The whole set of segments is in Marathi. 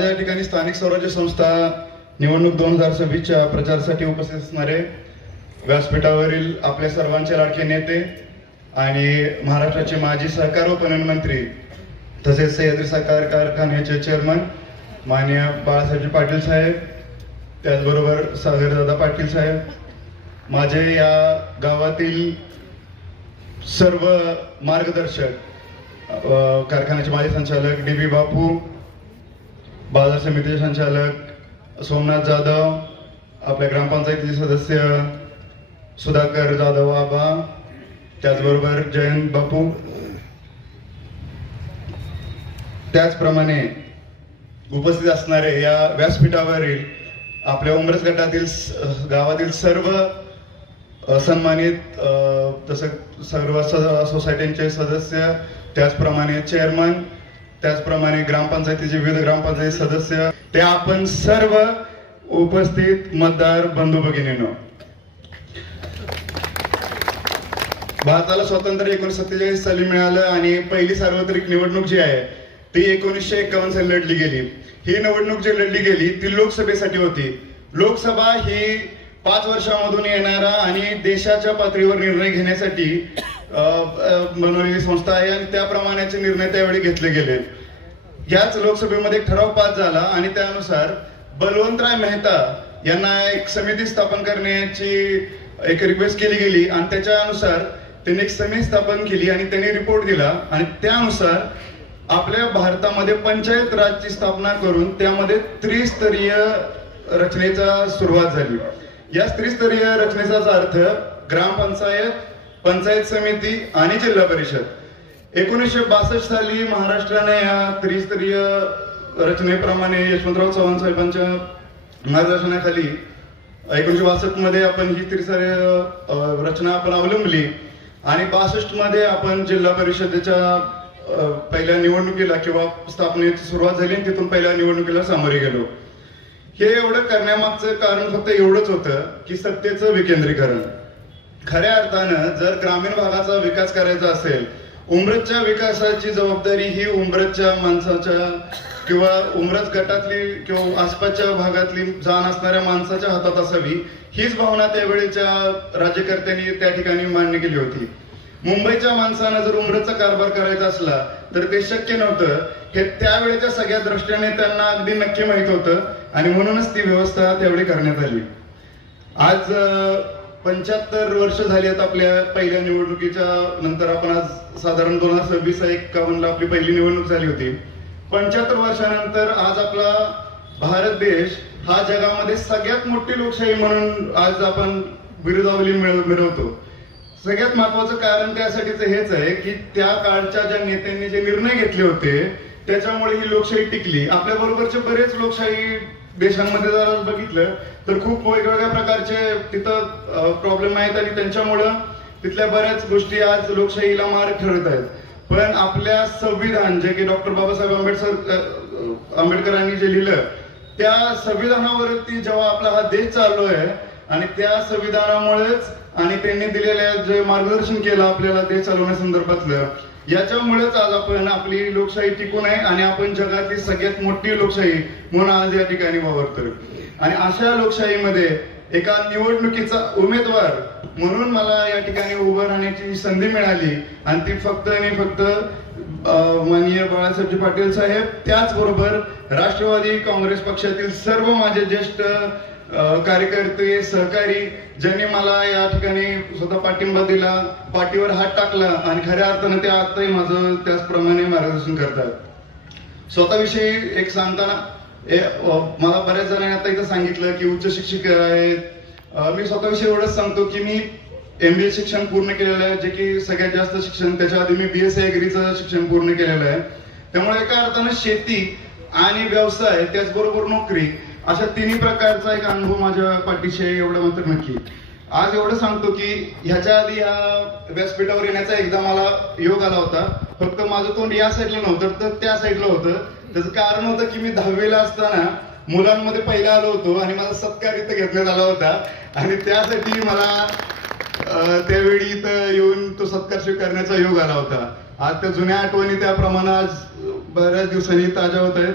आज या ठिकाणी स्थानिक स्वराज्य संस्था निवडणूक 2026च्या प्रचारासाठी उपस्थित असणारे व्यासपीठावरील आपल्या सर्वांचे लाडके नेते आणि महाराष्ट्राचे माजी सहकार व पणन मंत्री तसेच सह्याद्री साखर कारखान्याचे चेअरमन माननीय बाळासाहेब पाटील साहेब, त्याचबरोबर सागरदादा पाटील साहेब, माझे या गावातील सर्व मार्गदर्शक, कारखान्याचे माजी संचालक DB बापू, बाजार समितीचे संचालक सोमनाथ जाधव, आपल्या ग्रामपंचायतीचे सदस्य सुधाकर जाधव आबा, त्याचबरोबर जयंत बापू, त्याचप्रमाणे उपस्थित असणारे या व्यासपीठावरील आपल्या उमरस गटातील गावातील सर्व सन्मानित तसं सर्व सोसायटीचे सदस्य, त्याचप्रमाणे चेअरमन, त्याचप्रमाणे ग्रामपंचायतीचे विविध ग्रामपंचायती सदस्य, ते आपण सर्व उपस्थित मतदार बंधू भगिनींनो, भारताला स्वातंत्र्य 1947 साली मिळालं आणि पहिली सार्वत्रिक निवडणूक जी आहे ती 1951 साली लढली गेली. ही निवडणूक जी लढली गेली ती लोकसभेसाठी होती. लोकसभा ही 5 वर्षामधून येणारा आणि देशाच्या पातळीवर निर्णय घेण्यासाठी बनवलेली संस्था आहे आणि त्याप्रमाणेचे निर्णय त्यावेळी घेतले गेले. याच लोकसभेमध्ये एक ठराव पास झाला आणि त्यानुसार बलवंतराय मेहता यांना एक समिती स्थापन करण्याची एक रिक्वेस्ट केली गेली आणि त्याच्यानुसार त्यांनी एक समिती स्थापन केली आणि त्यांनी रिपोर्ट दिला आणि त्यानुसार आपल्या भारतामध्ये पंचायत राजची स्थापना करून त्यामध्ये त्रिस्तरीय रचनेचा सुरुवात झाली. या त्रिस्तरीय रचनेचा अर्थ ग्रामपंचायत, पंचायत समिती आणि जिल्हा परिषद. 1962 साली महाराष्ट्राने या त्रिस्तरीय रचनेप्रमाणे यशवंतराव चव्हाण साहेबांच्या मार्गदर्शनाखाली 1962 मध्ये आपण ही त्रिस्तरीय रचना आपण अवलंबली आणि 62 मध्ये आपण जिल्हा परिषदेच्या पहिल्या निवडणुकीला किंवा स्थापनेची सुरुवात झाली आणि तिथून पहिल्या निवडणुकीला सामोरे गेलो. हे एवढं करण्यामागचं कारण फक्त एवढंच होतं की सत्तेचं विकेंद्रीकरण. खऱ्या अर्थानं जर ग्रामीण भागाचा विकास करायचा असेल, उमरसच्या विकासाची जबाबदारी ही उमरसच्या माणसाच्या किंवा उमरस गटातली किंवा आसपासच्या भागातली जाण असणाऱ्या माणसाच्या हातात असावी, हीच भावना त्यावेळेच्या राज्यकर्त्यांनी त्या ठिकाणी मान्य केली होती. मुंबईच्या माणसानं जर उमरसचा कारभार करायचा असला तर ते शक्य नव्हतं, हे त्यावेळेच्या सगळ्या दृष्ट्याने त्यांना अगदी नक्की माहित होतं आणि म्हणूनच ती व्यवस्था त्यावेळी करण्यात आली. आज 75 वर्ष झाली आहेत आपल्या पहिल्या निवडणुकीच्या नंतर. आपण आज साधारण 2026-51 आपली पहिली निवडणूक झाली होती. 75 वर्षानंतर आज आपला भारत देश हा जगामध्ये सगळ्यात मोठी लोकशाही म्हणून आज आपण बिरुदावली मिळवतो. सगळ्यात महत्वाचं कारण त्यासाठीच हेच आहे की त्या काळच्या ज्या नेत्यांनी जे निर्णय घेतले होते त्याच्यामुळे ही लोकशाही टिकली. आपल्या बरोबरचे बरेच लोकशाही देशांमध्ये जर बघितलं तर खूप वेगवेगळ्या प्रकारचे तिथं प्रॉब्लेम आहेत आणि त्यांच्यामुळं तिथल्या बऱ्याच गोष्टी आज लोकशाहीला मार ठरत आहेत. पण आपल्या संविधान जे की डॉक्टर बाबासाहेब आंबेडकरांनी जे लिहिलं त्या संविधानावरती जेव्हा आपला हा देश चाललोय आणि त्या संविधानामुळेच आणि त्यांनी दिलेल्या जे मार्गदर्शन केलं आपल्याला देश चालवण्यासंदर्भातलं, याच्यामुळेच आज आपण आपली लोकशाही टिकून आहे आणि आपण जगातली सगळ्यात मोठी लोकशाही म्हणून आज या ठिकाणी वावरतोय. आणि अशा लोकशाहीमध्ये एका निवडणुकीचा उमेदवार म्हणून मला या ठिकाणी उभं राहण्याची संधी मिळाली आणि ती फक्त आणि फक्त माननीय बाळासाहेब पाटील साहेब, त्याचबरोबर राष्ट्रवादी काँग्रेस पक्षातील सर्व माझे ज्येष्ठ कार्यकर्ते, सहकारी, ज्यांनी मला या ठिकाणी स्वतः पाठिंबा दिला, पाठीवर हात टाकला आणि खऱ्या अर्थानं ते आताही माझं त्याचप्रमाणे मार्गदर्शन करतात. स्वतःविषयी एक सांगताना मला बऱ्याच जणांनी आता इथं सांगितलं की उच्च शिक्षित आहेत. मी स्वतःविषयी एवढंच सांगतो की मी MBA शिक्षण पूर्ण केलेलं आहे, जे की सगळ्यात जास्त शिक्षण. त्याच्या आधी मी BSc ॲग्रीचं शिक्षण पूर्ण केलेलं आहे. त्यामुळे एका अर्थानं शेती आणि व्यवसाय त्याचबरोबर नोकरी अशा तिन्ही प्रकारचा एक अनुभव माझ्या पाठीशी आहे, एवढं मात्र नक्की. आज एवढं सांगतो की ह्याच्या आधी ह्या व्यासपीठावर येण्याचा एकदा मला योग आला होता. फक्त माझं तोंड या साईडला नव्हतं तर त्या साईडला होतं. त्याचं कारण होतं की मी 10वीला असताना मुलांमध्ये पहिला आलो होतो आणि माझा सत्कार इथं घेतण्यात आला होता आणि त्यासाठी मला त्यावेळी इथं येऊन तो सत्कार स्वीकारण्याचा योग आला होता. आज त्या जुन्या आठवणी त्याप्रमाणे आज बऱ्याच दिवसांनी ताज्या होत आहेत.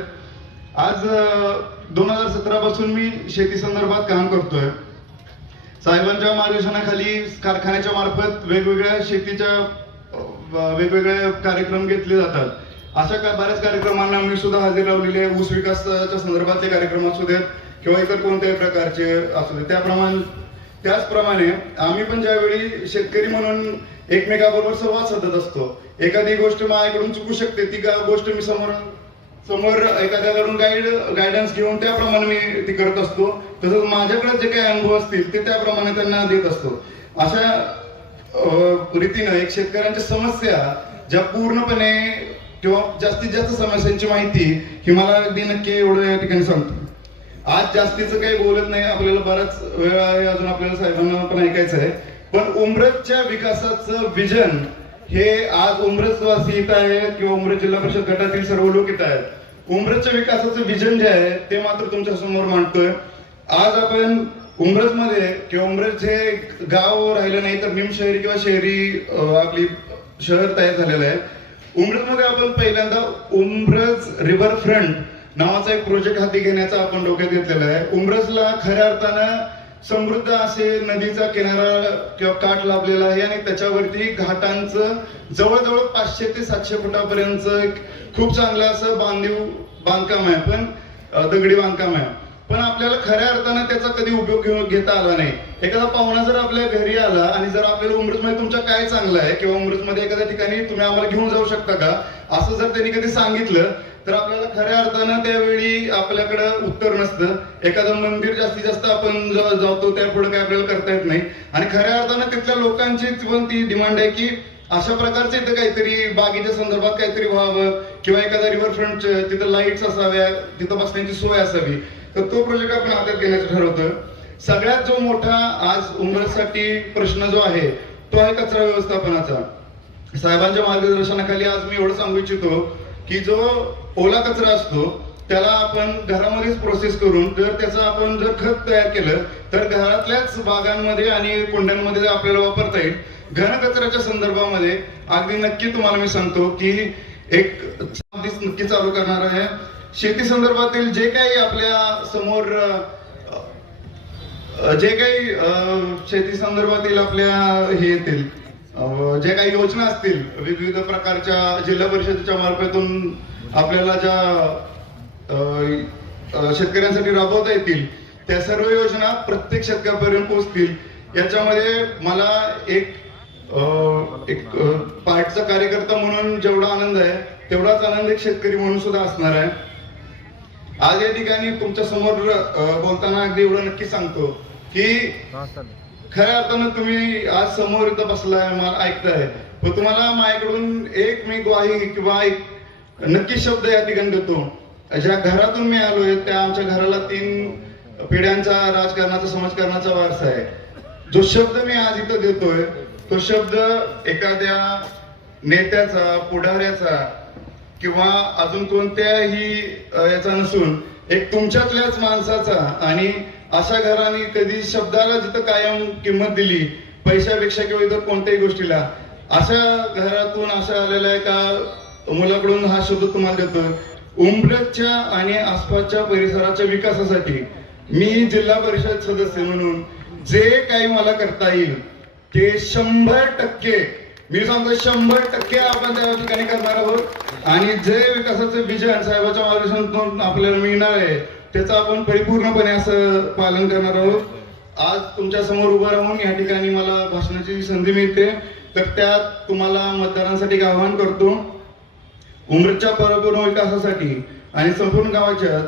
आज 2017 पासून मी शेती संदर्भात काम करतोय. साहेबांच्या मार्गदर्शनाखाली कारखान्याच्या मार्फत वेगवेगळ्या शेतीच्या वेगवेगळे कार्यक्रम घेतले जातात. अशा बऱ्याच कार्यक्रमांना मी सुद्धा हजेरी लावलेली आहे. ऊस विकासाच्या संदर्भातले कार्यक्रम असू देत किंवा इतर कोणत्याही प्रकारचे असू देत. त्याचप्रमाणे आम्ही पण ज्यावेळी शेतकरी म्हणून एकमेकाबरोबर संवाद साधत असतो, एखादी गोष्ट माझ्याकडून चुकू शकते, ती गोष्ट मी समोर एखाद्याकडून गायडन्स घेऊन त्याप्रमाणे मी ती करत असतो. तसंच माझ्याकडे जे काही अनुभव असतील ते त्याप्रमाणे त्यांना देत असतो. अशा रीतीनं एक शेतकऱ्यांच्या समस्या ज्या पूर्णपणे किंवा जास्तीत जास्त समस्यांची माहिती ही मला अगदी नक्की एवढं या ठिकाणी सांगतो. आज जास्तीचं काही बोलत नाही, आपल्याला बराच वेळ आहे अजून, आपल्याला साहेबांना पण ऐकायचं आहे. पण उमरजच्या विकासाचं विजन हे आज उमरजवासी इथं आहेत किंवा उमरज जिल्हा परिषद गटातील सर्व लोक इथं आहेत. उमरजच्या विकासाचं विजन जे आहे ते मात्र तुमच्या समोर मांडतोय. आज आपण उमरजमध्ये किंवा उमरज हे गाव राहिलं नाही तर निमशहरी किंवा शहरी आपली शहर तयार झालेलं आहे. उमरजमध्ये आपण पहिल्यांदा उमरज रिव्हर फ्रंट नावाचा एक प्रोजेक्ट हाती घेण्याचा आपण डोक्यात घेतलेला आहे. उमरजला खऱ्या अर्थानं समृद्ध असे नदीचा किनारा किंवा काठ लाभलेला आहे आणि त्याच्यावरती घाटांचं जवळजवळ 500 ते 700 फुटापर्यंत खूप चांगलं असं बांधकाम आहे, पण दगडी बांधकाम आहे. पण आपल्याला खऱ्या अर्थानं त्याचा कधी उपयोग घेता आला नाही. एखादा पाहुणा जर आपल्या घरी आला आणि जर आपल्याला उमरजमध्ये तुमच्या काय चांगलं आहे किंवा उमरजमध्ये एखाद्या ठिकाणी तुम्ही आम्हाला घेऊन जाऊ शकता का असं जर त्यांनी कधी सांगितलं तर आपल्याला खऱ्या अर्थानं त्यावेळी आपल्याकडं उत्तर नसतं. एखादं मंदिर जास्तीत जास्त आपण जातो त्या पुढे काय आपल्याला करता येत नाही. आणि खऱ्या अर्थानं तिथल्या लोकांची पण ती डिमांड आहे की अशा प्रकारचं इथं काहीतरी बागेच्या संदर्भात काहीतरी व्हावं किंवा एखादा रिव्हरफ्रंट तिथं लाईट्स असाव्या, तिथं बसण्याची सोय असावी. तर तो प्रोजेक्ट आपण हातात घेण्याचं ठरवतोय. सगळ्यात जो मोठा आज उमरजसाठी प्रश्न जो आहे तो आहे कचरा व्यवस्थापनाचा. साहेबांच्या मार्गदर्शनाखाली आज मी एवढं सांगू इच्छितो की जो ओला कचरा असतो त्याला आपण घरामध्येच प्रोसेस करून जर त्याचं आपण जर खत तयार केलं तर घरातल्याच बागांमध्ये आणि कुंड्यांमध्ये आपल्याला वापरता येईल. घन कचऱ्याच्या संदर्भामध्ये अगदी नक्की तुम्हाला मी सांगतो की एक नक्की चालू करणार आहे. शेती संदर्भातील जे काही आपल्या समोर जे काही शेती संदर्भातील आपल्या हे येतील जे काही योजना असतील विविध प्रकारच्या जिल्हा परिषदेच्या मार्फतून आपल्याला ज्या शेतकऱ्यांसाठी राबवता येतील त्या सर्व योजना प्रत्येक शेतकऱ्यापर्यंत पोहोचतील. याच्यामध्ये मला एक पार्टचा कार्यकर्ता म्हणून जेवढा आनंद आहे तेवढाच आनंद एक शेतकरी म्हणून सुद्धा असणार आहे. आज या ठिकाणी तुमच्या समोर बोलताना अगदी एवढं नक्की सांगतो की खऱ्या अर्थानं तुम्ही आज समोर इथं बसलाय, मला ऐकताय, पण तुम्हाला माझ्याकडून एक मी ग्वाही किंवा एक नक्की शब्द या ठिकाणी देतो. ज्या घरातून मी आलोय त्या आमच्या घराला 3 पिढ्यांचा राजकारणाचा समाजकारणाचा वारसा आहे. जो शब्द मी आज इथं देतोय तो शब्द एखाद्या नेत्याचा, पुढाऱ्याचा किंवा अजून कोणत्याही याचा नसून एक तुमच्यातल्याच माणसाचा. आणि अशा घराने कधी शब्दाला जिथं कायम किंमत दिली पैशापेक्षा किंवा इतर कोणत्याही गोष्टीला, अशा घरातून अशा आलेल्या एका मुलाकडून हा शब्द तुम्हाला देतोय. उमरजच्या आणि आसपासच्या परिसराच्या विकासासाठी मी जिल्हा परिषद सदस्य म्हणून जे काही मला करता येईल ते 100% मी सांगतो 100% आपण त्या ठिकाणी करणार आहोत. आणि जे विकासाचे विजन साहेबांच्या मार्गदर्शनातून आपल्याला मिळणार आहे त्याचं आपण परिपूर्णपणे असं पालन करणार आहोत. आज तुमच्या समोर उभं राहून या ठिकाणी मला भाषणाची संधी मिळते तर त्यात तुम्हाला मतदारांसाठी आवाहन करतो. उमरजच्या परिपूर्ण विकासासाठी आणि संपूर्ण गावाच्या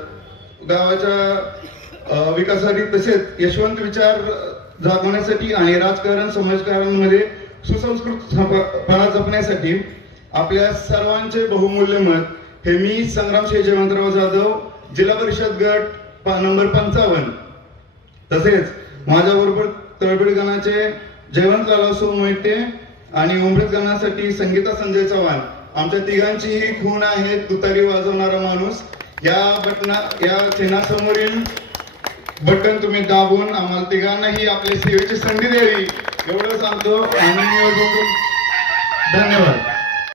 विकासासाठी तसेच यशवंत विचार जागवण्यासाठी आणि राजकारण समाजकारणामध्ये सुसंस्कृतपणा जपण्यासाठी आपल्या सर्वांचे बहुमूल्य मत हे मी संग्रामसिंह जयवंतराव जाधव, जिल्हा परिषद गट नंबर 55, तसेच माझ्याबरोबर तळबीड गणाचे जयवंत लालासो मोहिते आणि उमरज गणासाठी संगीता संजय चव्हाण, आमच्या तिघांची ही खूण आहे तुतारी वाजवणारा माणूस. या चिन्हासमोरील बटन तुम्ही दाबून आम्हाला तिघांनाही आपल्या सेवेची संधी द्यावी एवढं सांगतो आणि धन्यवाद.